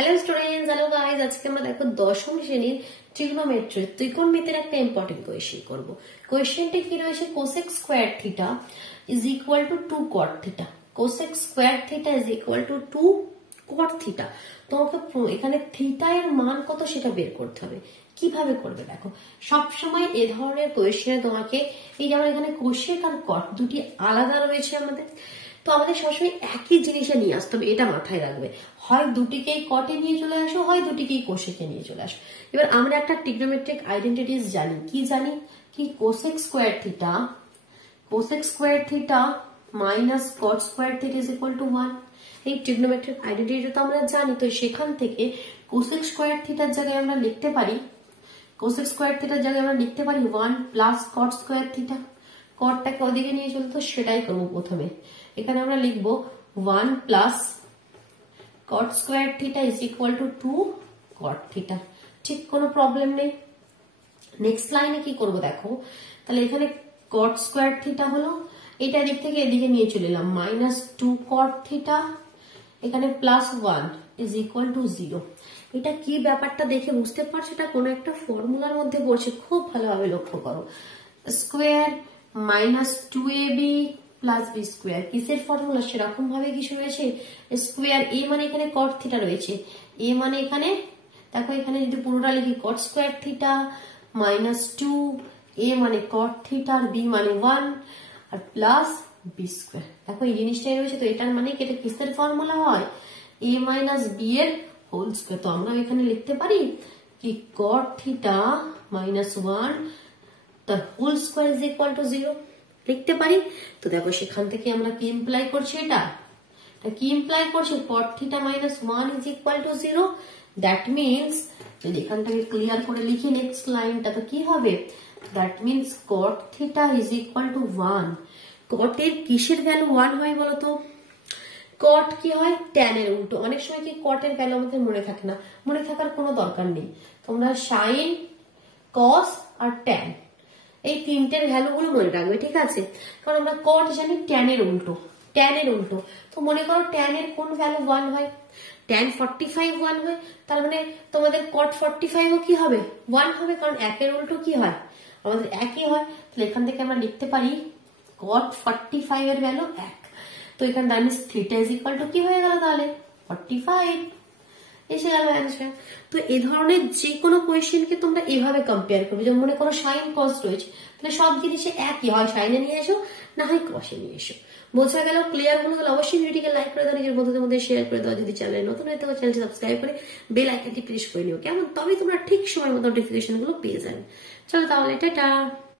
Hello students, hello guys. আজকে আমরা দেখো দশম শ্রেণীর ট্রিগোনোমেট্রি ত্রিকোণমিতির একটা ইম্পর্টেন্ট কোয়েশ্চেন করব। কোয়েশ্চেনটা কি রয়েছে, cosec square theta is equal two 2 caught theta. Cosec square theta is equal two 2 caught theta. তোমাকে এখানে থিটা এর মান কত সেটা বের করতে হবে। কিভাবে করবে দেখো, সবসময় এ ধরনের কোয়েশ্চেনে তোমাকে এই যেমন এখানে কোসেক আর কট দুটি আলাদা রয়েছে আমাদের, তো আমাদের সবসময় একই জিনিসে নিয়ে আসতে হবে, এটা মাথায় রাখবে। হয় দুটিকেই কটে নিয়ে চলে আসো, হয় দুটিকেই কোসেকে নিয়ে চলে আসো। এবার আমরা একটা ট্রিগনোমেট্রিক আইডেন্টিটিস জানি, কি জানি কি cosec square theta minus caught square theta is equal two 1। এই ট্রিগনোমেট্রিক আইডেন্টিটি তো আমরা জানি, তো সেখান থেকে কোসেক স্কয়ার থিটার জায়গায় আমরা লিখতে পারি 1 প্লাস কট স্কয়ার থিটা। কটটাকে ওদিকে নিয়ে চলতো, সেটাই করবো প্রথমে। এখানে আমরা লিখবো 1 plus cot square theta is equal two 2 caught theta. ঠিক, কোনো প্রবলেম নেই। নেক্সট লাইনে কি করব দেখো, তাহলে এখানে কট স্কয়ার থিটা হলো, এটা দিক থেকে এদিকে নিয়ে চলে এলাম, মাইনাস 2 কট থিটা, এখানে প্লাস 1 ইজ ইকুয়াল টু 0। এটা কি ব্যাপারটা দেখে বুঝতে পারছো, এটা কোনো একটা ফর্মুলার মধ্যে পড়ছে, খুব ভালোভাবে লক্ষ্য করো। Square minus 2ab plus B square, কিসের ফর্মুলা সেরকম ভাবে কিছু রয়েছে। স্কোয়ার এ মানে এখানে কট থিটা রয়েছে, এ মানে এখানে দেখো, এখানে যদি পুরোটা লিখি কট স্কোয়ার থিটা মাইনাস 2, এ মানে কট থিটা আর বি মানে 1 আর প্লাস বি স্কোয়ার। দেখো এই জিনিসটাই রয়েছে, তো এটার মানে কি, এটা কিসের ফর্মুলা হয়, এ মাইনাস বি এর হোল স্কোয়ার। তো আমরা এখানে লিখতে পারি কি কট থিটা মাইনাস 1 তার whole square is equal to 0 লিখতে পারি। তো দেখো সেখান থেকে আমরা কি ইমপ্লাই করছি, এটা কি ইমপ্লাই করছে, কট theta minus 1 is equal to 0। That means যদি এখানটাকে ক্লিয়ার করে লিখি নেক্সট লাইনটা, তো কি হবে, that means caught theta is equal two 1। কটের কিসের ভ্যালু 1 হয় বলতো, কট কি হয়, ট্যান এর উল্টো। অনেক সময় কি কটের ভ্যালু আমাদের মনে থাকে না, মনে থাকার কোনো দরকার নেই। তোমরা সাইন, কস আর ট্যান এই তিনটের ভ্যালু গুলো মনে রাখবে, ঠিক আছে। কারণ আমরা কট জানি ট্যান এর উল্টো, তো মনে করো ট্যান এর কোন ভ্যালু 1 হয়, ট্যান 45 1 হয়, তার মানে তোমাদের কট 45 ও কি হবে 1 হবে, কারণ একের উল্টো কি হয় আমাদের একই হয়। তাহলে এখান থেকে আমরা লিখতে পারি কট 45 এর ভ্যালু 1। তো এখানে that means theta is equal two কি হয়ে গেল, তাহলে 45 এসে গেল অ্যান্সার। তো এই ধরনের যে কোনো কোয়েশ্চেনকে তোমরা এভাবে কম্পেয়ার করবে, যেমন মনে করো সাইন কস রয়েছে, তাহলে সব জিনিসে একই হয়, সাইনে নিয়ে এসো না হয় কসে নিয়ে এসো। বোঝা গেল, ক্লিয়ার হলো? তাহলে অবশ্যই ভিডিওটিকে লাইক করে দাও, নিজের বন্ধুদের মধ্যে শেয়ার করে দাও। যদি চ্যানেলে নতুন হয়ে থাকো চ্যানেলটি সাবস্ক্রাইব করে বেল আইকনটি প্রেস করে নিও, কেমন, তবেই তোমরা ঠিক সময় মতো নোটিফিকেশন গুলো পেয়ে যাবে। চলো তাহলে টাটা।